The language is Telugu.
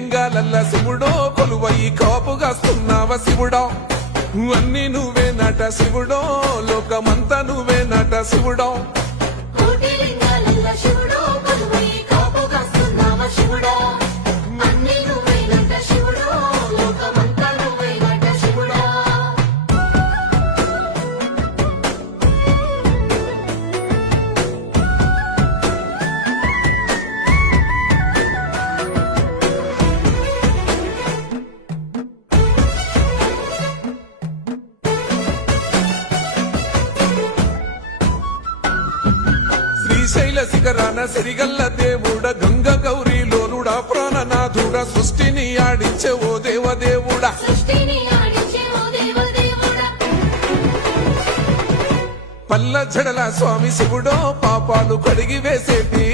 లింగాలల్ల శివుడో కొలువై కాపుగాస్తున్నావ శివుడో అన్ని నువ్వే నట శివుడో లోకమంతా నువ్వే నట శివుడో శ్రీశైల శిఖరాన సిరిగల్ల దేవుడ గంగ గౌరీ లోనుడ ప్రాణనాథుడ సృష్టిని ఆడించే ఓ దేవుడ పల్ల జడల స్వామి శివుడో పాపాలు కడిగి వేసేటి